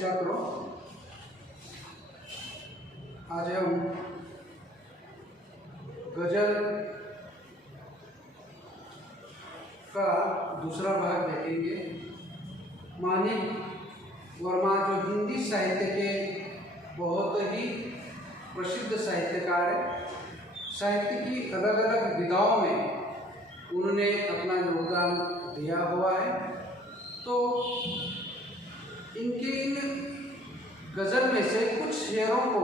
छात्रों, आज हम गजल का दूसरा भाग देखेंगे। मानिक वर्मा जो हिंदी साहित्य के बहुत ही प्रसिद्ध साहित्यकार है, साहित्य की अलग अलग विधाओं में उन्होंने अपना योगदान दिया हुआ है। तो इनके इन गज़ल में से कुछ शेरों को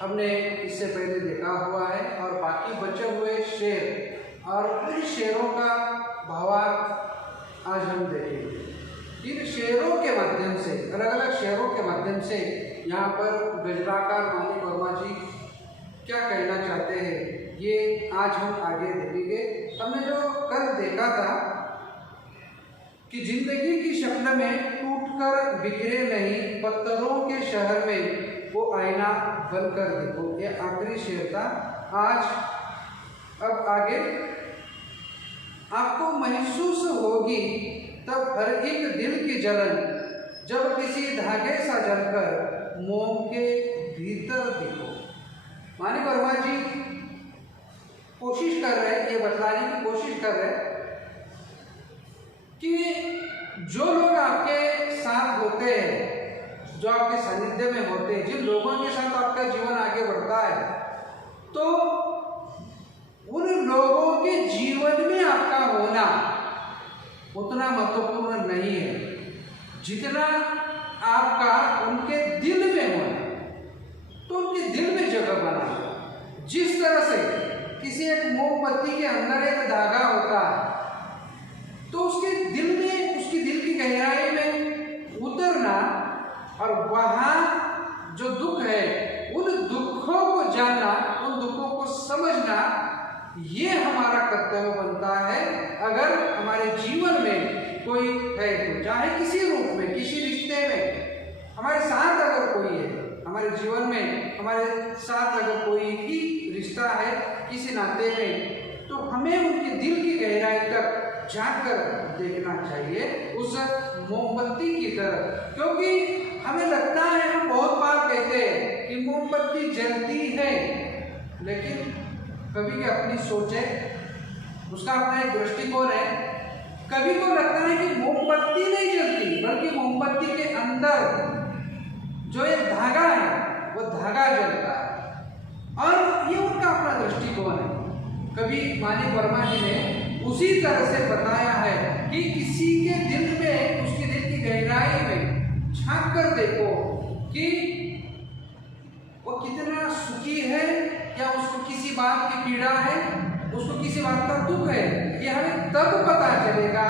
हमने इससे पहले देखा हुआ है और बाकी बचे हुए शेर और उन शेरों का भावार्थ आज हम देखेंगे। इन शेरों के माध्यम से, अलग अलग शेरों के माध्यम से यहाँ पर गजलाकार मानिक वर्मा जी क्या कहना चाहते हैं, ये आज हम आगे देखेंगे। हमने जो कल देखा था कि जिंदगी की शक्ल में टूटकर बिखरे नहीं, पत्थरों के शहर में वो आईना बनकर देखो, ये आखिरी शेर था। आज अब आगे आपको महसूस होगी तब हर एक दिल की जलन, जब किसी धागे सा जलकर मोम के भीतर देखो। मानिक वर्मा जी कोशिश कर रहे हैं, ये बतलाने की कोशिश कर रहे हैं कि जो लोग आपके साथ होते हैं, जो आपके सानिध्य में होते हैं, जिन लोगों के साथ आपका जीवन आगे बढ़ता है, तो उन लोगों के जीवन में आपका होना उतना महत्वपूर्ण नहीं है जितना आपका उनके दिल में होना। तो उनके दिल में जगह बनाना, जिस तरह से किसी एक मोमबत्ती के अंदर एक धागा होता है, तो उसके दिल में, उसकी दिल की गहराई में उतरना और वहाँ जो दुख है उन दुखों को जानना, उन दुखों को समझना, ये हमारा कर्तव्य बनता है। अगर हमारे जीवन में कोई है तो चाहे किसी रूप में, किसी रिश्ते में हमारे साथ अगर कोई है, हमारे जीवन में हमारे साथ अगर कोई ही रिश्ता है किसी नाते में, तो हमें उनके दिल की गहराई तक जाकर देखना चाहिए, उस मोमबत्ती की तरह। क्योंकि हमें लगता है, हम बहुत बार कहते हैं कि मोमबत्ती जलती है, लेकिन कभी की अपनी सोच है, उसका अपना एक दृष्टिकोण है। कभी को लगता है कि मोमबत्ती नहीं जलती, बल्कि मोमबत्ती के अंदर जो एक धागा है वो धागा जलता है, और ये उनका अपना दृष्टिकोण है। कभी मानिक वर्मा जी ने उसी तरह से बताया है कि किसी के दिल में, उसके दिल की गहराई में झांक कर देखो कि वो कितना सुखी है, या उसको किसी बात की पीड़ा है, उसको किसी बात का दुख है। ये हमें तब पता चलेगा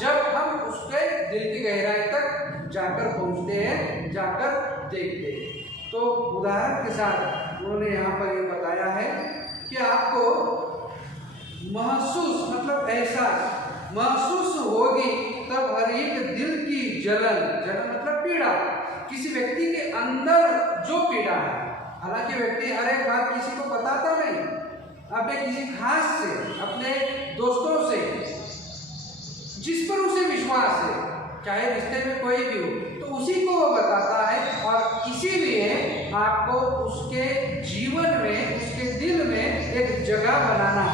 जब हम उसके दिल की गहराई तक जाकर पहुंचते हैं, जाकर देखते हैं। तो उदाहरण के साथ उन्होंने यहाँ पर ये बताया है कि आपको महसूस, मतलब एहसास महसूस होगी तब हर एक दिल की जलन, जलन मतलब पीड़ा, किसी व्यक्ति के अंदर जो पीड़ा है। हालांकि व्यक्ति हर एक बात किसी को बताता नहीं, अपने किसी खास से, अपने दोस्तों से, जिस पर उसे विश्वास है, चाहे रिश्ते में कोई भी हो, तो उसी को वो बताता है। और इसीलिए आपको उसके जीवन में, उसके दिल में एक जगह बनाना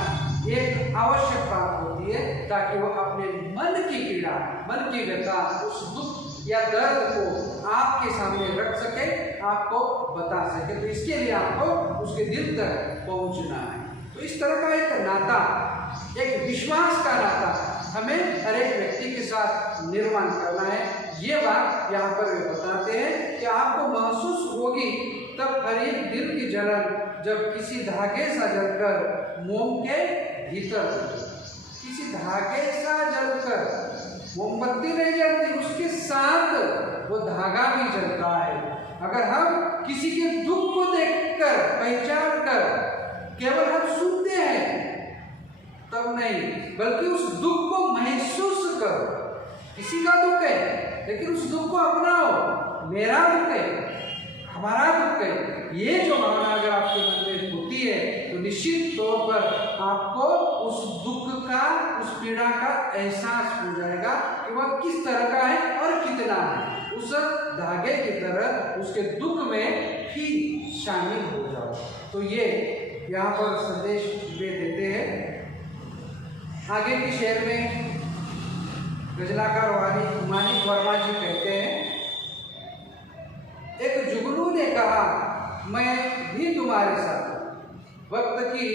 एक आवश्यक बात होती है, ताकि वो अपने मन की पीड़ा, मन की व्यथा, उस दुख या दर्द को आपके सामने रख सके, आपको बता सके। तो इसके लिए आपको उसके दिल तक पहुंचना है। तो इस तरह का एक नाता, एक विश्वास का नाता हमें हर एक व्यक्ति के साथ निर्माण करना है। ये बात यहाँ पर वे बताते हैं कि आपको महसूस होगी तब हर एक दिल की जलन, जब किसी धागे सा जलकर मोम के भीतर, किसी धागे सा जलकर, मोमबत्ती नहीं जलती, उसके साथ वो धागा भी जलता है। अगर हम किसी के दुख को देखकर, पहचान कर केवल हम सुनते हैं तब नहीं, बल्कि उस दुख को महसूस करो। किसी का दुख है, लेकिन उस दुख को अपनाओ, मेरा दुख है, हमारा दुख है, ये जो भावना अगर आपके मन में होती है, तो निश्चित तौर पर आपको उस दुख का, उस पीड़ा का एहसास हो जाएगा कि वह किस तरह का है और कितना है। उस धागे की तरह उसके दुख में भी शामिल हो जाओ। तो ये यहाँ पर संदेश वे देते हैं। आगे की शेर में गजलाकार मानिक वर्मा जी कहते हैं, एक जुगनू ने कहा मैं भी तुम्हारे साथ, वक्त की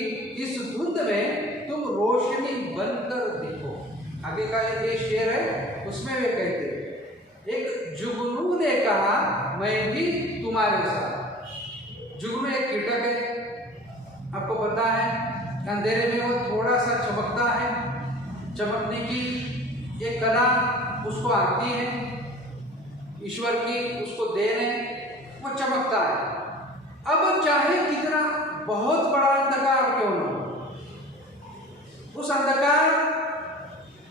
इस धुंध में तुम रोशनी बनकर देखो। आगे का ये शेर है, उसमें वे कहते हैं एक जुगनू ने कहा मैं भी तुम्हारे साथ। जुगनू एक कीटक है, आपको पता है, अंधेरे में वो थोड़ा सा चमकता है, चमकने की एक कला उसको आती है, ईश्वर की उसको देन है, वो चमकता है। अब चाहे कितना बहुत बड़ा अंधकार क्यों न हो, उस अंधकार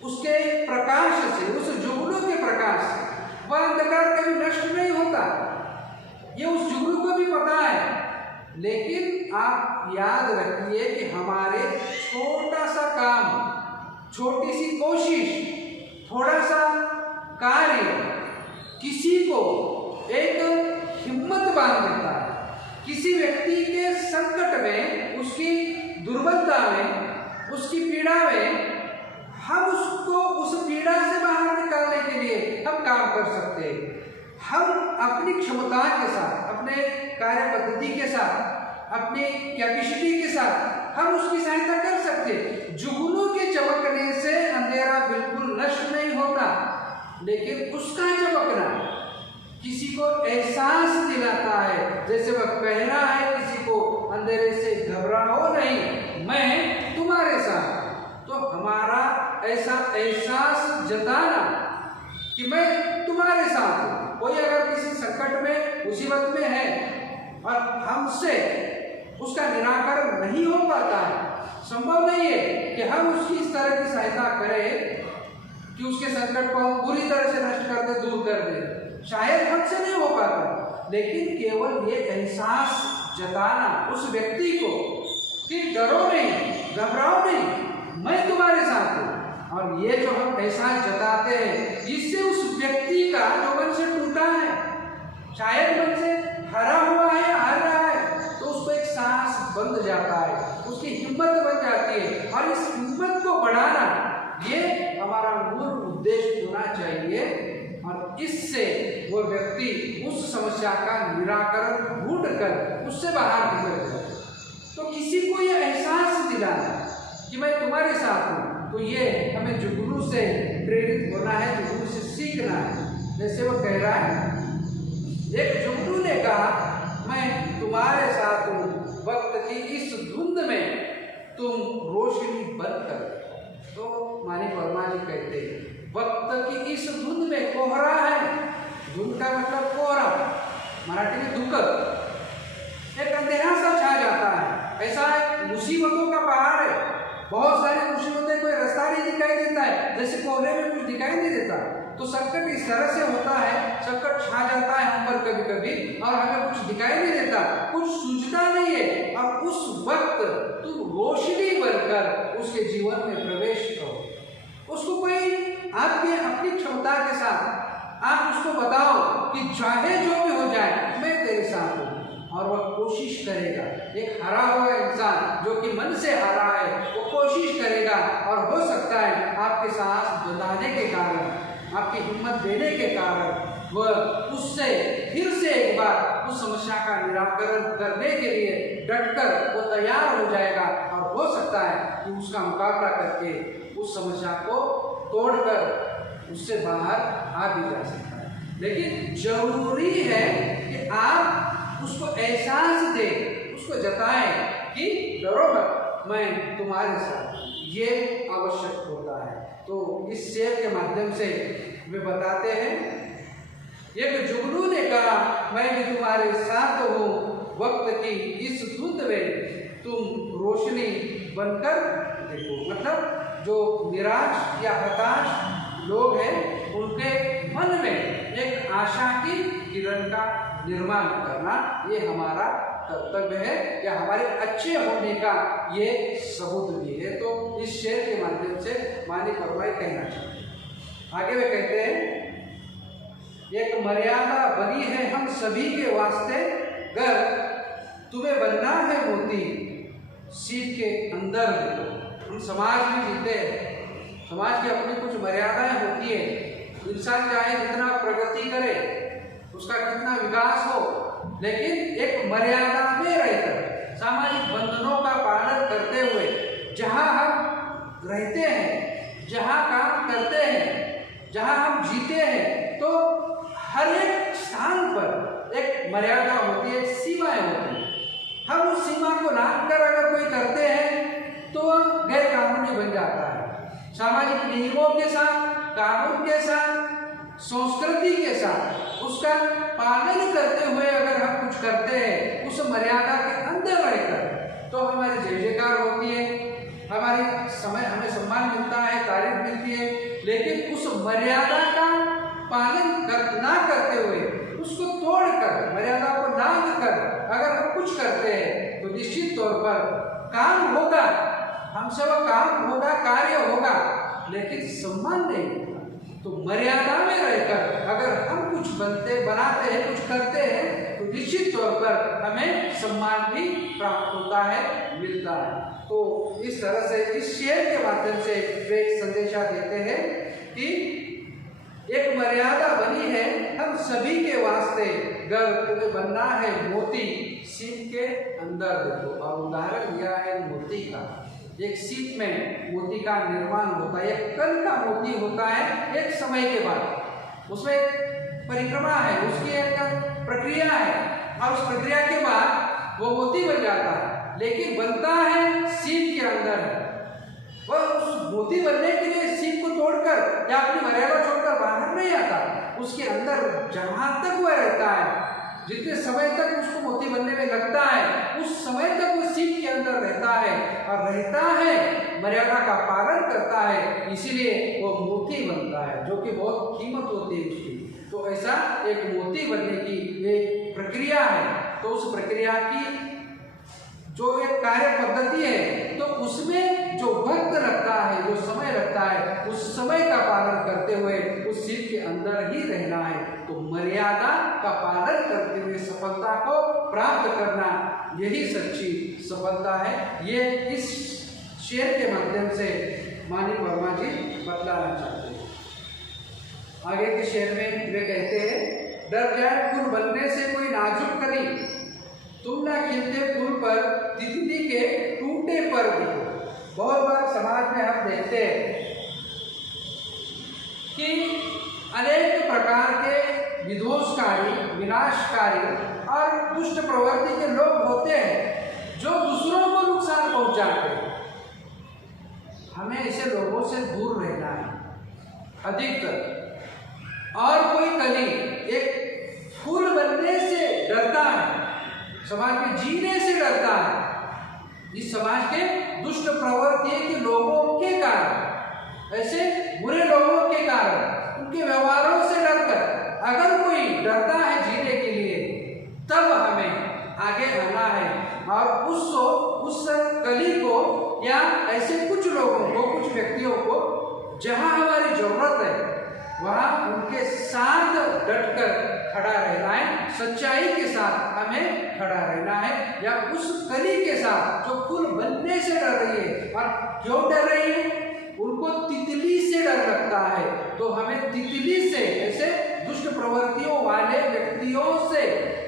उसके प्रकाश से, उस जुगनू के प्रकाश से वह अंधकार कभी नष्ट नहीं होता। ये उस जुगनू को भी पता है। लेकिन आप याद रखिए कि हमारे छोटा सा काम, छोटी सी कोशिश, थोड़ा सा कार्य किसी को एक हिम्मत बांध देता है। किसी व्यक्ति के संकट में, उसकी दुर्बलता में, उसकी पीड़ा में हम उसको उस पीड़ा से बाहर निकालने के लिए हम काम कर सकते हैं। हम अपनी क्षमता के साथ, अपने कार्य पद्धति के साथ, अपनी कैपेसिटी के साथ हम उसकी सहायता कर सकते हैं। जुगनू के चमकने से अंधेरा बिल्कुल नष्ट नहीं होता, लेकिन उसका चमकना किसी को एहसास दिलाता है, जैसे वह कह रहा है किसी को अंधेरे से घबराओ नहीं, मैं तुम्हारे साथ। तो हमारा ऐसा एहसास जताना कि मैं तुम्हारे साथ हूँ। कोई अगर किसी संकट में, मुसीबत में है और हमसे उसका निराकरण नहीं हो पाता है, संभव नहीं है कि हम उसकी इस तरह की सहायता करें कि उसके संकट को हम पूरी तरह से नष्ट कर दे, दूर कर दे, शायद हमसे नहीं हो पाता। लेकिन केवल ये एहसास जताना उस व्यक्ति को कि डरो नहीं, घबराओ नहीं, मैं तुम्हारे साथ हूँ। और ये जो हम एहसास जताते हैं, इससे उस व्यक्ति का जो मन से टूटा है, शायद मन से हरा हुआ है, हार रहा है, तो उसको एक सांस बंध जाता है, उसकी हिम्मत बन जाती है। और इस हिम्मत को बढ़ाना ये हमारा मूल उद्देश्य होना चाहिए। और इससे वो व्यक्ति उस समस्या का निराकरण ढूंढ कर उससे बाहर निकल जाए। तो किसी को ये एहसास दिलाना कि मैं तुम्हारे साथ हूँ, तो ये हमें जुगनू से प्रेरित होना है, जुगनू से सीखना है। जैसे वो कह रहा है, एक जुगनू ने कहा मैं तुम्हारे साथ हूँ, वक्त की इस धुंध में तुम रोशनी बनकर। तो मानिक वर्मा जी कहते हैं वक्त की इस धुंध में, कोहरा है, धुंध का मतलब कोहरा, मराठी में धुकर, एक अंधेरा सा छा जाता है। ऐसा एक मुसीबतों का पहाड़ है, बहुत सारी मुसीबतें, कोई रास्ता नहीं दिखाई देता है, जैसे कोहरे में कुछ दिखाई नहीं देता। तो संकट इस तरह से होता है, संकट छा जाता है हम पर कभी कभी और हमें कुछ दिखाई नहीं देता, कुछ सूझता नहीं है। और उस वक्त तुम रोशनी बनकर उसके जीवन में प्रवेश करो। उसको कोई आपकी अपनी क्षमता के साथ आप उसको बताओ कि चाहे जो भी हो जाए मैं तेरे साथ हूँ, और वह कोशिश करेगा। एक हारा हुआ इंसान जो कि मन से हारा है, वो कोशिश करेगा और हो सकता है आपके साथ जताने के कारण, आपकी हिम्मत देने के कारण वह उससे फिर से एक बार उस समस्या का निराकरण करने के लिए डटकर वो तैयार हो जाएगा। और हो सकता है कि उसका मुकाबला करके उस समस्या को तोड़कर उससे बाहर आ भी जा सकता है। लेकिन जरूरी है कि आप उसको एहसास दें, उसको जताएं कि डरो मत, मैं तुम्हारे साथ, ये आवश्यक होता है। तो इस शेर के माध्यम से वे बताते हैं, एक जुगनू ने कहा मैं भी तुम्हारे साथ हूँ, वक्त की इस धुंध में तुम रोशनी बनकर देखो। मतलब जो निराश या हताश लोग हैं, उनके मन में एक आशा की किरण का निर्माण करना ये हमारा कर्तव्य है, या हमारे अच्छे होने का ये सबूत भी है। तो इस शेर के माध्यम से मानिक वर्मा कहना चाहते हैं। आगे वे कहते हैं, एक मर्यादा बनी है हम सभी के वास्ते, गर तुम्हें बनना है मोती सीप के अंदर देखो। हम समाज में जीते हैं, समाज की अपनी कुछ मर्यादाएं होती है। इंसान चाहे जितना प्रगति करे, उसका कितना विकास हो, लेकिन एक मर्यादा में रहकर सामाजिक बंधनों का पालन करते हुए जहां हम रहते हैं, जहां काम करते हैं, जहां हम जीते हैं, तो हर एक स्थान पर एक मर्यादा होती है, सीमाएं होती हैं। हम उस सीमा को नाप कर अगर कोई करते हैं तो गैर कानूनी बन जाता है। सामाजिक नियमों के साथ, कानून के साथ, संस्कृति के साथ उसका पालन करते हुए अगर हम कुछ करते हैं, उस मर्यादा के अंदर रहकर, तो हमारी जय जयकार होती है, हमें सम्मान मिलता है, तारीफ मिलती है। लेकिन उस मर्यादा का पालन ना करते हुए, उसको तोड़कर, मर्यादा को लांघ कर अगर हम कुछ करते हैं, तो निश्चित तौर पर काम होगा, हमसे वो काम होगा, कार्य होगा, लेकिन सम्मान नहीं होगा। तो मर्यादा में रहकर अगर हम कुछ बनाते हैं, कुछ करते हैं, तो निश्चित तौर पर हमें सम्मान भी प्राप्त होता है, मिलता है। तो इस तरह से इस शेर के माध्यम से वे एक संदेशा देते हैं कि एक मर्यादा बनी है हम सभी के वास्ते, गर तुम्हें बनना है मोती सीप के अंदर देखो। और उदाहरण दिया है मोती का। एक सीप में मोती का निर्माण होता है, एक कल का मोती होता है एक समय के बाद, उसमें परिक्रमा है, उसकी एक प्रक्रिया है, और उस प्रक्रिया के बाद वो मोती बन जाता है। लेकिन बनता है सीप के अंदर है। वह उस मोती बनने के लिए सीप को तोड़कर या अपनी मर्यादा छोड़कर बाहर नहीं आता, उसके अंदर जहां तक वह रहता है, जितने समय तक उसको मोती बनने में लगता है, उस समय तक वो सीप के अंदर रहता है, और रहता है, मर्यादा का पालन करता है, इसीलिए वो मोती बनता है, जो कि बहुत कीमत होती है उसकी। तो ऐसा एक मोती बनने की एक प्रक्रिया है। तो उस प्रक्रिया की जो एक कार्य पद्धति है, तो उसमें जो वक्त लगता है, जो समय लगता है, उस समय का पालन करते हुए उस सीप के अंदर ही रहना है। तो मर्यादा का पालन करते हुए सफलता को प्राप्त करना, यही सच्ची सफलता है। ये इस शेर के माध्यम से मानिक वर्मा जी बतलाना चाहते हैं। आगे के शेर में वे कहते हैं, डर जाए फूल बनने से कोई नाजुक कली, तुम ना खिलते फूल पर तितली के टूटे पर भी। बहुत बार समाज में हम देखते हैं कि अनेक प्रकार के विध्वंसकारी, विनाशकारी और दुष्ट प्रवृत्ति के लोग होते हैं जो दूसरों को नुकसान पहुंचाते हैं। हमें ऐसे लोगों से दूर रहना है अधिकतर। और कोई कली एक फूल बनने से डरता है, समाज में जीने से डरता है, इस समाज के दुष्ट प्रवृत्ति के लोगों के कारण, ऐसे बुरे लोगों के कारण, उनके व्यवहारों से डरकर अगर कोई डरता है जीने के लिए, तब हमें आगे आना है और उस कली को या ऐसे कुछ लोगों को, कुछ व्यक्तियों को जहां हमारी जरूरत है वहां उनके साथ डटकर खड़ा रहना है। सच्चाई के साथ हमें खड़ा रहना है, या उस कली के साथ जो फूल बनने से डर रही है। और क्यों डर रही है? उनको तितली से डर लगता है। तो हमें तितली से, ऐसे दुष्ट प्रवृत्तियों वाले व्यक्तियों से,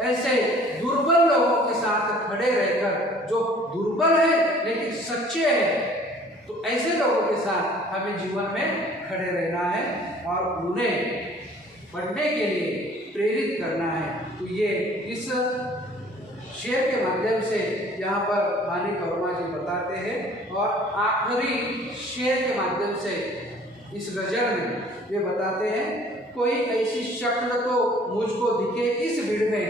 ऐसे दुर्बल लोगों के साथ खड़े रहकर, जो दुर्बल है लेकिन सच्चे हैं, तो ऐसे लोगों के साथ हमें जीवन में खड़े रहना है और उन्हें पढ़ने के लिए प्रेरित करना है। तो ये इस शेर के माध्यम से यहाँ पर मानिक वर्मा जी बताते हैं। और आखिरी शेर के माध्यम से इस गजल में ये बताते हैं, कोई ऐसी शक्ल तो मुझको दिखे इस भीड़ में,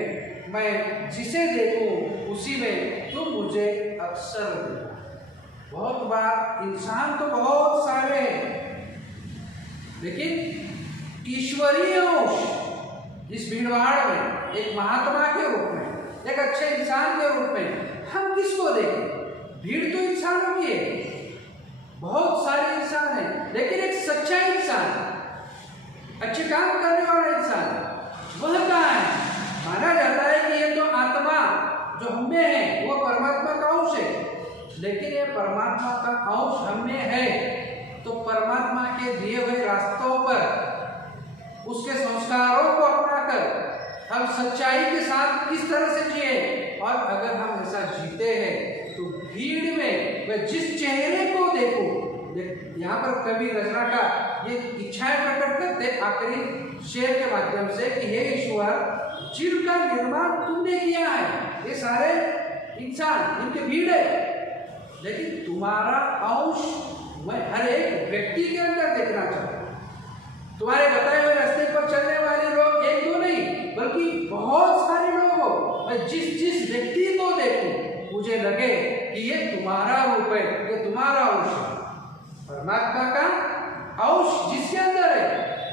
मैं जिसे देखूं उसी में तुम मुझे अक्सर देखो। बहुत बार इंसान तो बहुत सारे हैं, लेकिन ईश्वरीय अंश इस भीड़भाड़ में, एक महात्मा के रूप में, एक अच्छे इंसान के रूप में हम किसको देखें? भीड़ तो इंसानों की है, बहुत सारे इंसान हैं, लेकिन एक सच्चा इंसान, अच्छे काम करने वाला इंसान, वह कहाँ है? माना जाता है कि ये तो आत्मा जो हमें है वो परमात्मा का अंश है, लेकिन ये परमात्मा का अंश हमें है तो परमात्मा के दिए हुए रास्तों पर उसके संस्कारों को अपनाकर हम सच्चाई के साथ किस तरह से जिए, और अगर हम ऐसा जीते हैं तो भीड़ में मैं जिस चेहरे को देखूं, यहाँ पर कवि रचनाकार ये इच्छाएं प्रकट करते आखिरी शेर के माध्यम से कि हे ईश्वर, जिनका निर्माण तुमने किया है, ये सारे इंसान इनके भीड़ है, लेकिन तुम्हारा अंश मैं हर एक व्यक्ति के अंदर देखना चाहता हूँ। तुम्हारे बताए हुए रास्ते पर चलने वाले लोग एक दो नहीं बल्कि बहुत सारे लोग हो, मैं जिस व्यक्ति को देखूं मुझे लगे कि ये तुम्हारा रूप है, ये तुम्हारा अंश है। परमात्मा का अंश जिसके अंदर है,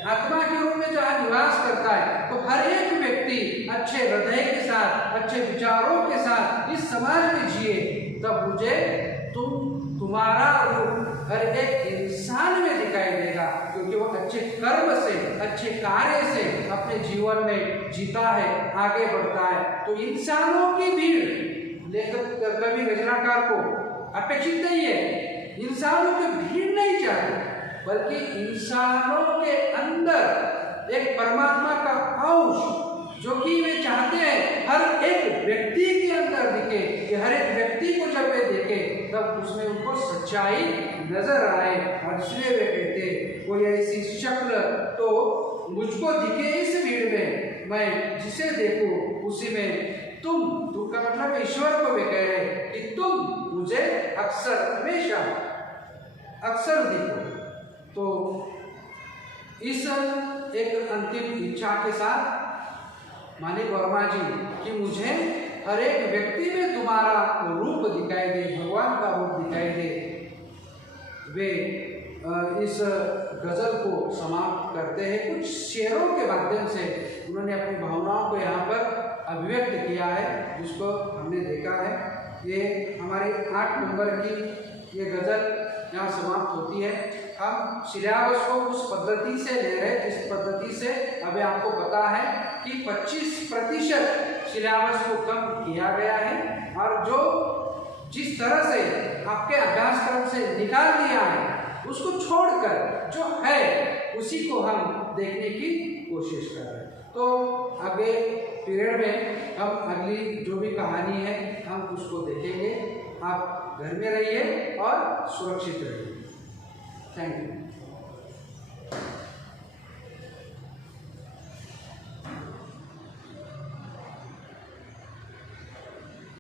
आत्मा के रूप में जहाँ निवास करता है, तो हर एक व्यक्ति अच्छे हृदय के साथ, अच्छे विचारों के साथ इस समाज में जिए, तब मुझे तुम्हारा रूप हर एक इंसान में दिखाई देगा, क्योंकि वो अच्छे कर्म से, अच्छे कार्य से अपने जीवन में जीता है, आगे बढ़ता है। तो इंसानों की भीड़ लेखक कवि रचनाकार को अपेक्षित नहीं है, इंसानों की भीड़ नहीं चाहते, बल्कि इंसानों के अंदर एक परमात्मा का अंश जो कि वे चाहते हैं हर एक व्यक्ति के अंदर दिखे, कि हर एक व्यक्ति को जब वे देखे तब उसमें उनको सच्चाई नजर आए, और इसलिए वे कहते कोई ऐसी शक्ल तो मुझको दिखे इस भीड़ में, मैं जिसे देखूं उसी में तुम का मतलब ईश्वर को वे कह रहे कि तुम मुझे अक्सर हमेशा अक्सर दिखो। तो इस एक अंतिम इच्छा के साथ मालिक वर्मा जी कि मुझे हर एक व्यक्ति में तुम्हारा रूप दिखाई दे, भगवान का रूप दिखाई दे, वे इस गजल को समाप्त करते हैं। कुछ शेरों के माध्यम से उन्होंने अपनी भावनाओं को यहाँ पर अभिव्यक्त किया है, जिसको हमने देखा है। ये हमारी 8 नंबर की ये गजल यहाँ समाप्त होती है। हम सिलेबस को उस पद्धति से ले रहे हैं जिस पद्धति से अभी आपको पता है कि 25% सिलेबस को कम किया गया है, और जो जिस तरह से आपके अभ्यासक्रम से निकाल दिया है उसको छोड़कर जो है उसी को हम देखने की कोशिश कर रहे हैं। तो आगे पीरियड में हम अगली जो भी कहानी है हम उसको देखेंगे। आप घर में रहिए और सुरक्षित रहिए। Thank you.